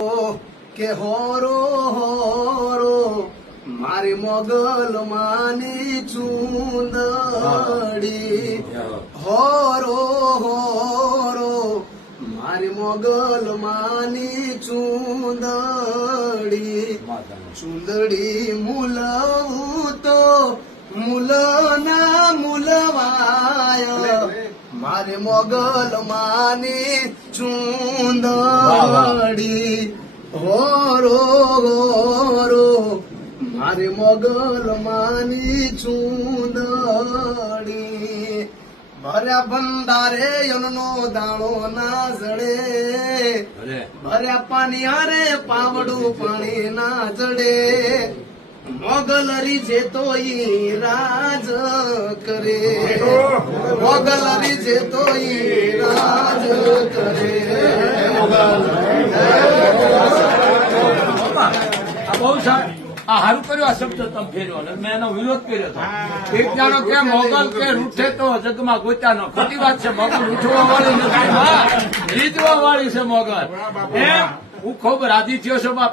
કે હોરો હોરો મારી મોગલ માની ચૂંદડી હોરો હોરો મારી મોગલ માની ચૂંદડી મુલવું તો મુલના મુલવાય મારે મોગલ માની ચૂંદડી હોરો હોરો મારે મોગલ માની ચૂંદડી ભર્યા ભંડારે યમનો દાણો ના જડે ભર્યા પાણી હારે પાવડું પાણી ના જડે મોગલ રીજે તો ઈ રાજ કરે મોગલ રીજે તો ઈ રાજ કરે બહુ સારું આ હારું કર્યો આ શબ્દ તમે ફેરવો મેં એનો વિરોધ કર્યો હતો એક જાણો કે મોગલ કે રૂઠે તો જગમાં ગોત્યાનો ખોટી વાત છે મોગલ રૂઠવા વાળી નથી રીતવા વાળી છે મોગલ એમ હું ખૂબ રાજી થયો છું બાપ